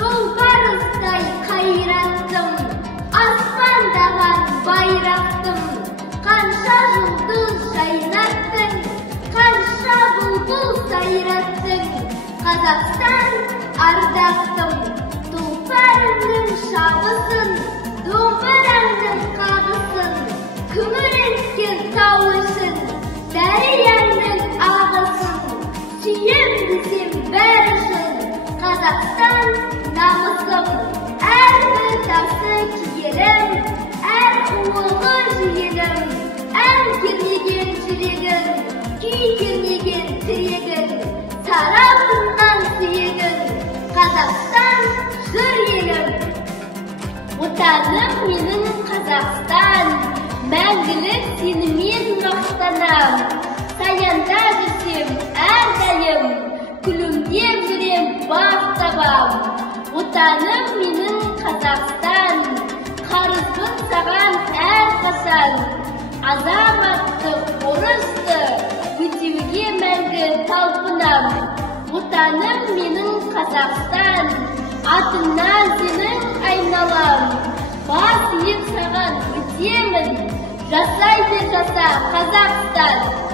жолбарыстай қайраттым, аспандаған байрақтым. Қанша жұлдыз жайнаттың, қанша бұлбұл сайраттың. Қазақстан ардақтым, тұлпарыңның шабысын, домбыраңның қағысын. Күңіренткен тау үшін, дәрияңның ағысын. Сүйем десем бәрі үшін, Қазақстан намысым. Әрбір тасы киелім, әр уылы жиелім. Ән кернеген жүрегін, күй кернеген тірегін. Сарабынған сүйегін, Қазақстан жыр елім. Отаным менің Қазақстан, мәңгілік сенімен мақтанам. Саянда жүрсем әрдайым, күлімдеп жүрем бақ табам. Отаным менің Қазақстан, қарызбын саған әрқашан. Азаматтық борышты өтеуге мәңгі талпынам. Отаным менің Қазақстан, атыңнан сенің айналам. Бас иіп саған өтемін, жасай бер жаса Қазақстан.